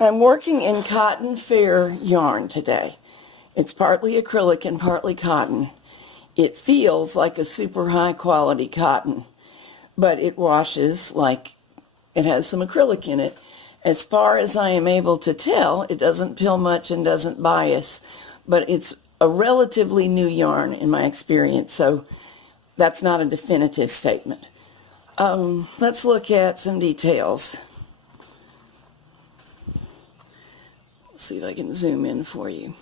I'm working in cotton fair yarn today. It's partly acrylic and partly cotton. It feels like a super high quality cotton, but it washes like it has some acrylic in it. As far as I am able to tell, it doesn't pill much and doesn't bias, but it's a relatively new yarn in my experience, so that's not a definitive statement. Let's look at some details. Let's see if I can zoom in for you.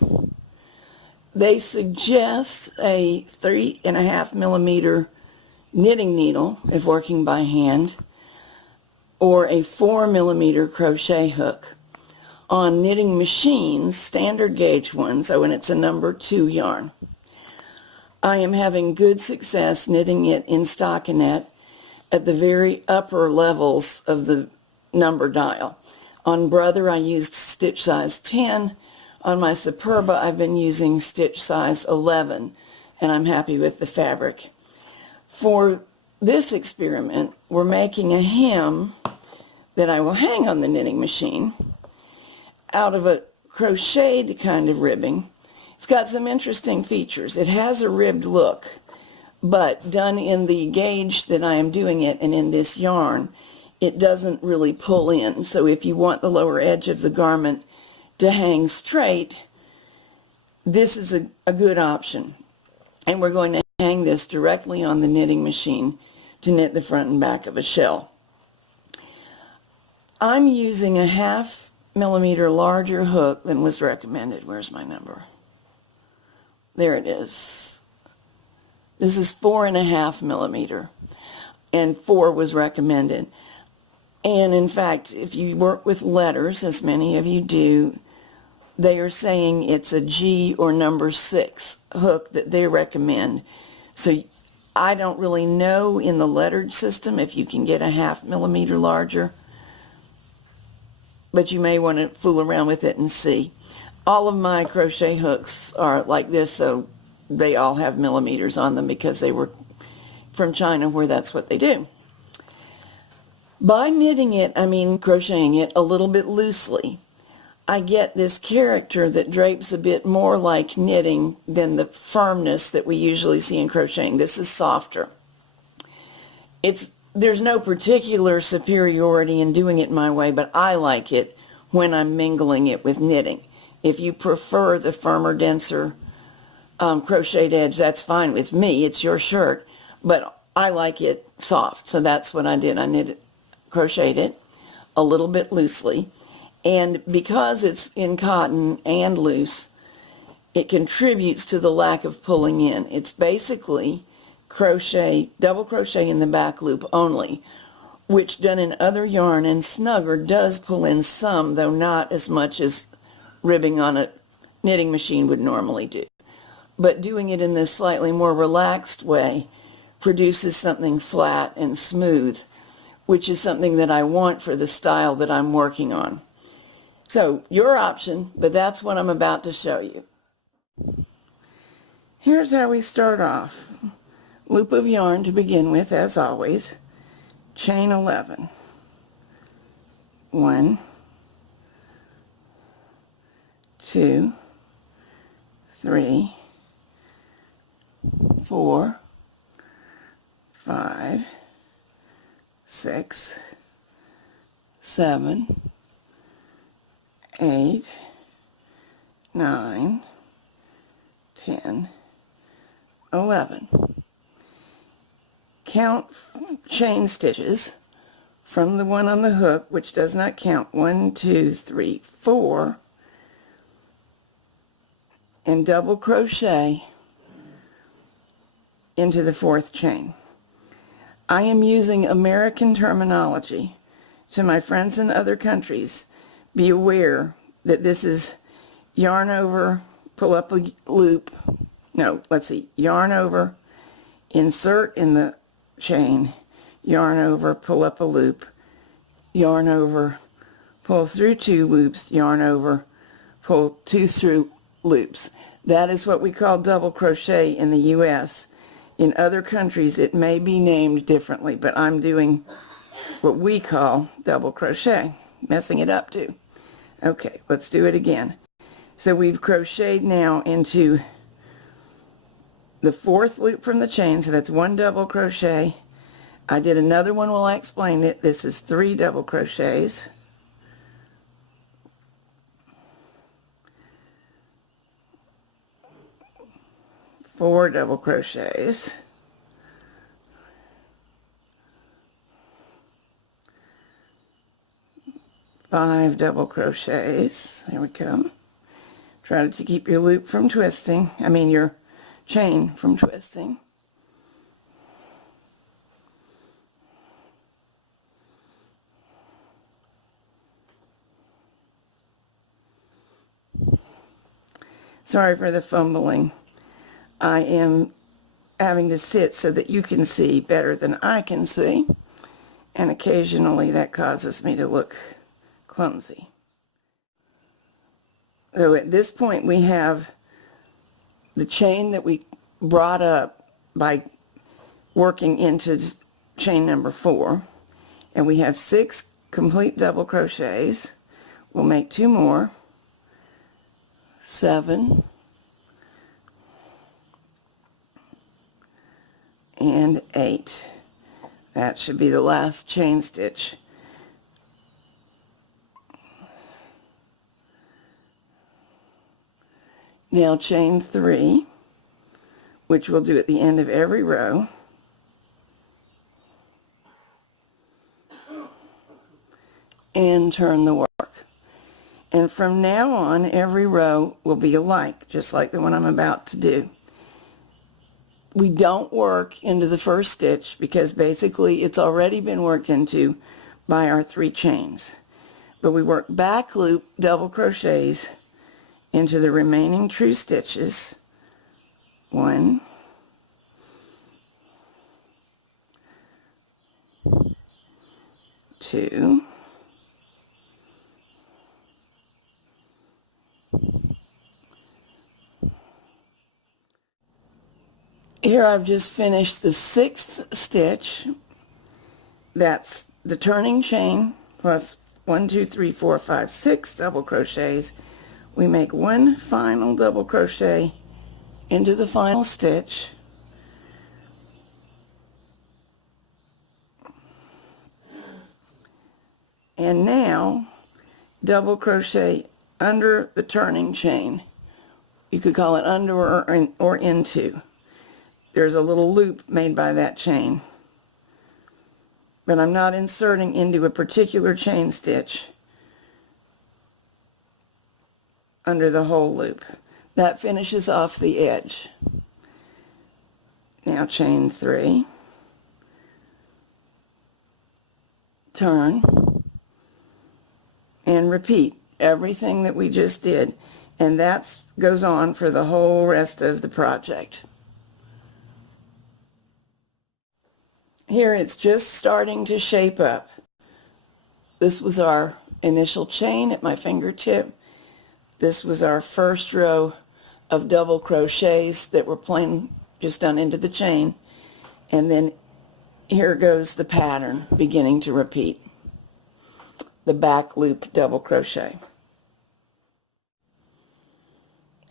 They suggest a 3.5 millimeter knitting needle if working by hand, or a 4 millimeter crochet hook. On knitting machines, standard gauge ones, and it's a number 2 yarn. I am having good success knitting it in stockinette at the very upper levels of the number dial. On Brother, I used stitch size 10. On my Superba, I've been using stitch size 11, and I'm happy with the fabric. For this experiment, we're making a hem that I will hang on the knitting machine out of a crocheted kind of ribbing. It's got some interesting features. It has a ribbed look, but done in the gauge that I am doing it and in this yarn, it doesn't really pull in. So if you want the lower edge of the garment to hang straight, this is a good option. And we're going to hang this directly on the knitting machine to knit the front and back of a shell. I'm using a 1/2 millimeter larger hook than was recommended. Where's my number? There it is. This is 4.5 millimeter, and 4 was recommended. And in fact, if you work with letters, as many of you do, they are saying it's a G or number 6 hook that they recommend. So I don't really know in the lettered system if you can get a 1/2 millimeter larger, but you may want to fool around with it and see. All of my crochet hooks are like this, so they all have millimeters on them because they were from China, where that's what they do. By knitting it, crocheting it a little bit loosely, I get this character that drapes a bit more like knitting than the firmness that we usually see in crocheting. This is softer. There's no particular superiority in doing it my way, but I like it when I'm mingling it with knitting. If you prefer the firmer, denser crocheted edge, that's fine with me. It's your shirt, but I like it soft, so that's what I did. I crocheted it a little bit loosely, and because it's in cotton and loose, it contributes to the lack of pulling in. It's basically double crochet in the back loop only, which done in other yarn and snugger does pull in some, though not as much as ribbing on a knitting machine would normally do. But doing it in this slightly more relaxed way produces something flat and smooth, which is something that I want for the style that I'm working on. So your option, but that's what I'm about to show you. Here's how we start off. Loop of yarn to begin with, as always. Chain 11. 1, 2, 3, 4, 5, 6, 7, 8, 9, 10, 11. Count chain stitches from the one on the hook, which does not count. 1, 2, 3, 4, and double crochet into the 4th chain. I am using American terminology. To my friends in other countries, be aware that this is yarn over, pull up a loop. No, let's see. Yarn over, insert in the chain, yarn over, pull up a loop, yarn over, pull through 2 loops, yarn over, pull 2 through loops. That is what we call double crochet in the U.S. In other countries, it may be named differently, but I'm doing what we call double crochet, messing it up too. Okay, let's do it again. So we've crocheted now into the 4th loop from the chain, so that's 1 double crochet. I did another one while I explained it. This is 3 double crochets. Four double crochets. Five double crochets. There we go. Try to keep your loop from twisting. I mean your chain from twisting. Sorry for the fumbling. I am having to sit so that you can see better than I can see, and occasionally that causes me to look clumsy. So at this point we have the chain that we brought up by working into chain number 4, and we have 6 complete double crochets. We'll make 2 more. 7 and 8. That should be the last chain stitch. Now chain 3, which we'll do at the end of every row. And turn the work. And from now on, every row will be alike, just like the one I'm about to do. We don't work into the first stitch because basically it's already been worked into by our 3 chains. But we work back loop double crochets into the remaining true stitches. 1, 2, here I've just finished the 6th stitch. That's the turning chain plus 1, 2, 3, 4, 5, 6 double crochets. We make 1 final double crochet into the final stitch. And now double crochet under the turning chain. You could call it under or into. There's a little loop made by that chain, but I'm not inserting into a particular chain stitch under the whole loop. That finishes off the edge. Now chain 3, turn, and repeat everything that we just did, and that goes on for the whole rest of the project. Here it's just starting to shape up. This was our initial chain at my fingertip. This was our first row of double crochets that were plain just done into the chain. And then here goes the pattern beginning to repeat. The back loop double crochet.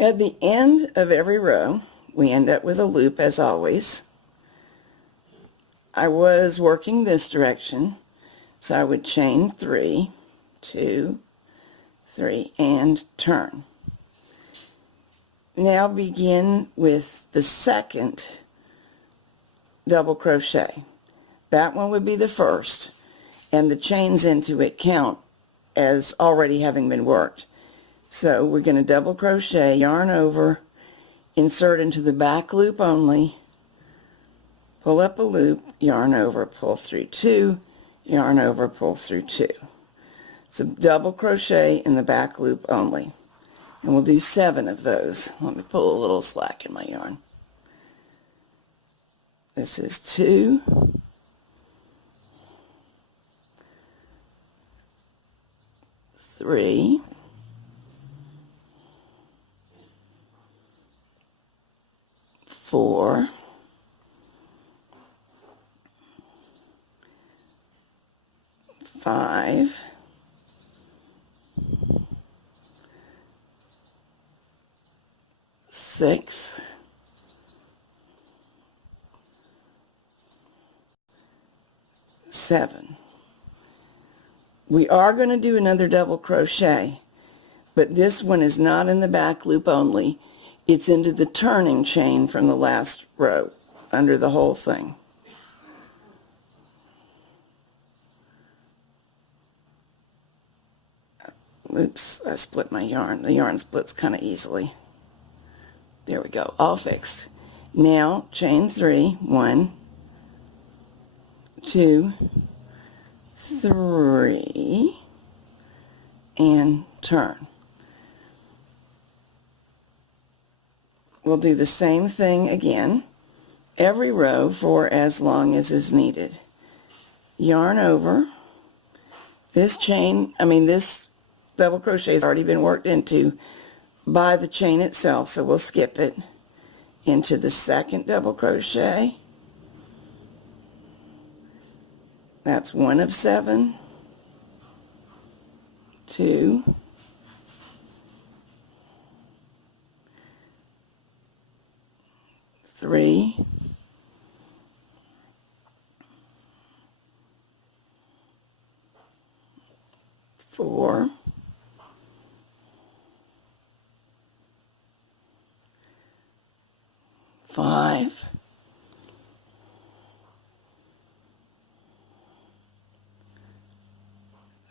At the end of every row, we end up with a loop as always. I was working this direction, so I would chain 3, 2, 3, and turn. Now begin with the 2nd double crochet. That one would be the first, and the chains into it count as already having been worked. So we're going to double crochet, yarn over, insert into the back loop only, pull up a loop, yarn over, pull through 2, yarn over, pull through 2. So double crochet in the back loop only. And we'll do 7 of those. Let me pull a little slack in my yarn. This is 2, 3, 4, 5, 6, 7. We are going to do another double crochet, but this one is not in the back loop only. It's into the turning chain from the last row, under the whole thing. Oops, I split my yarn. The yarn splits kind of easily. There we go, all fixed. Now chain 3, 1, 2, 3, and turn. We'll do the same thing again, every row for as long as is needed. Yarn over. This double crochet has already been worked into by the chain itself, so we'll skip it. Into the second double crochet. That's 1 of 7, 2, 3, 4, 5,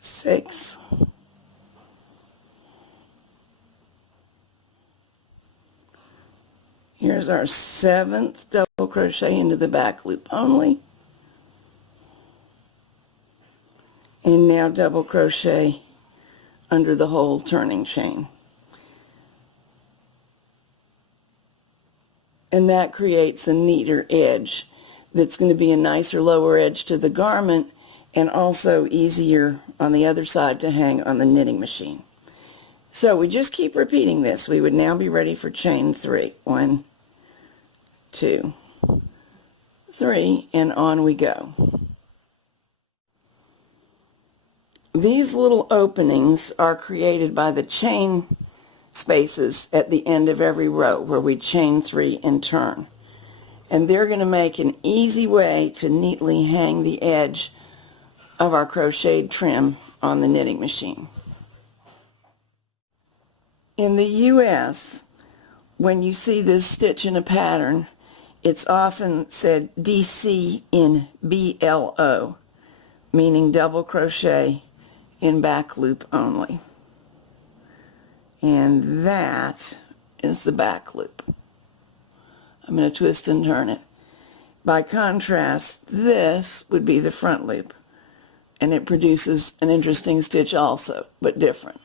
6, 7th double crochet into the back loop only, and now double crochet under the whole turning chain, and that creates a neater edge that's going to be a nicer lower edge to the garment and also easier on the other side to hang on the knitting machine. So we just keep repeating this. We would now be ready for chain 3. 1, 2, 3, and on we go. These little openings are created by the chain spaces at the end of every row where we chain 3 and turn. And they're going to make an easy way to neatly hang the edge of our crocheted trim on the knitting machine. In the U.S., when you see this stitch in a pattern, it's often said DC in BLO, meaning double crochet in back loop only. And that is the back loop. I'm going to twist and turn it. By contrast, this would be the front loop, and it produces an interesting stitch also, but different.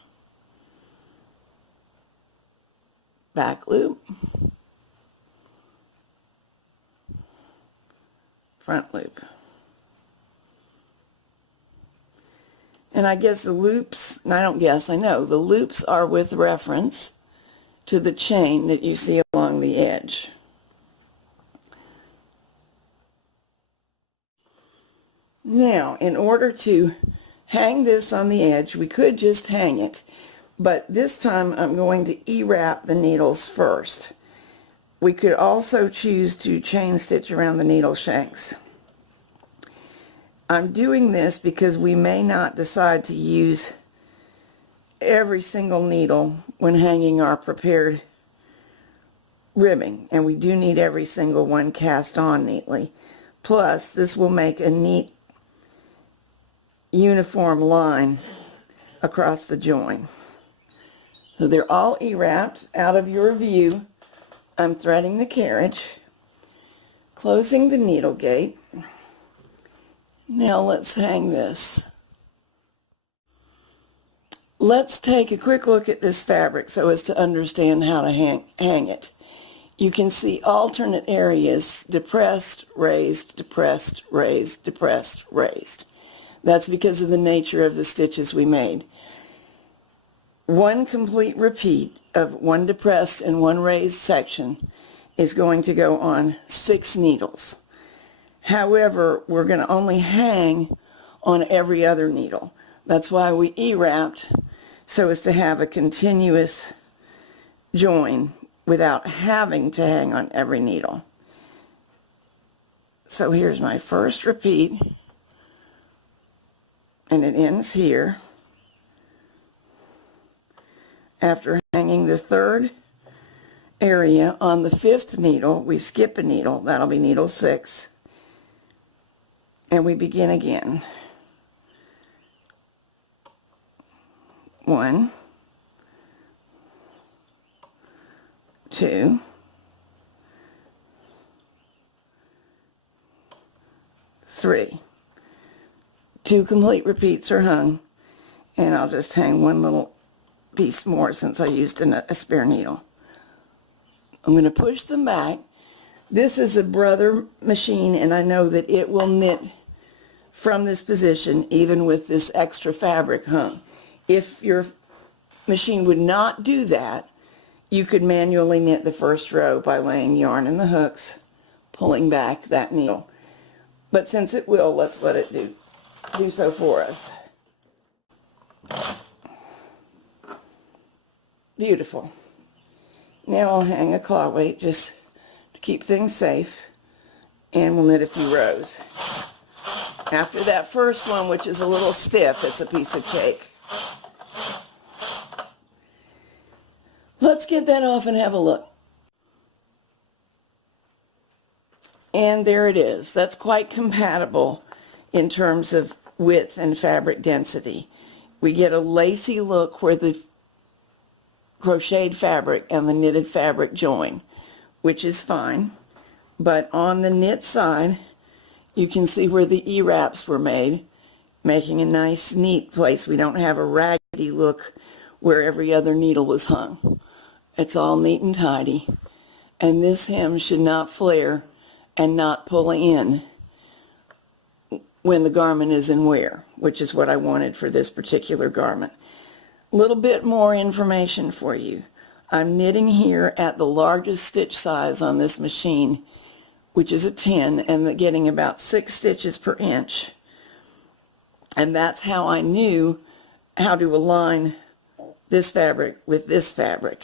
Back loop, front loop. And I guess the loops, and I don't guess, I know, the loops are with reference to the chain that you see along the edge. Now, in order to hang this on the edge, we could just hang it, but this time I'm going to E-wrap the needles first. We could also choose to chain stitch around the needle shanks. I'm doing this because we may not decide to use every single needle when hanging our prepared ribbing, and we do need every single one cast on neatly. Plus, this will make a neat uniform line across the join. So they're all E-wrapped out of your view. I'm threading the carriage, closing the needle gate. Now let's hang this. Let's take a quick look at this fabric so as to understand how to hang it. You can see alternate areas: depressed, raised, depressed, raised, depressed, raised. That's because of the nature of the stitches we made. One complete repeat of one depressed and one raised section is going to go on 6 needles. However, we're going to only hang on every other needle. That's why we E-wrapped, so as to have a continuous join without having to hang on every needle. So here's my first repeat, and it ends here. After hanging the third area on the 5th needle, we skip a needle. That'll be needle 6. And we begin again. 1, 2, 3. 2 complete repeats are hung, and I'll just hang one little piece more since I used a spare needle. I'm going to push them back. This is a brother machine, and I know that it will knit from this position even with this extra fabric hung. If your machine would not do that, you could manually knit the first row by laying yarn in the hooks, pulling back that needle. But since it will, let's let it do so for us. Beautiful. Now I'll hang a claw weight just to keep things safe, and we'll knit a few rows. After that first one, which is a little stiff, it's a piece of cake. Let's get that off and have a look. And there it is. That's quite compatible in terms of width and fabric density. We get a lacy look where the crocheted fabric and the knitted fabric join, which is fine. But on the knit side, you can see where the E-wraps were made, making a nice, neat place. We don't have a raggedy look where every other needle was hung. It's all neat and tidy. And this hem should not flare and not pull in when the garment is in wear, which is what I wanted for this particular garment. A little bit more information for you. I'm knitting here at the largest stitch size on this machine, which is a 10, and getting about 6 stitches per inch. And that's how I knew how to align this fabric with this fabric,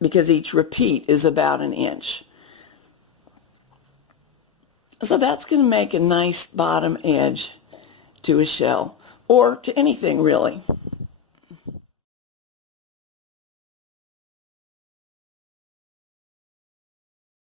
because each repeat is about an inch. So that's going to make a nice bottom edge to a shell, or to anything really.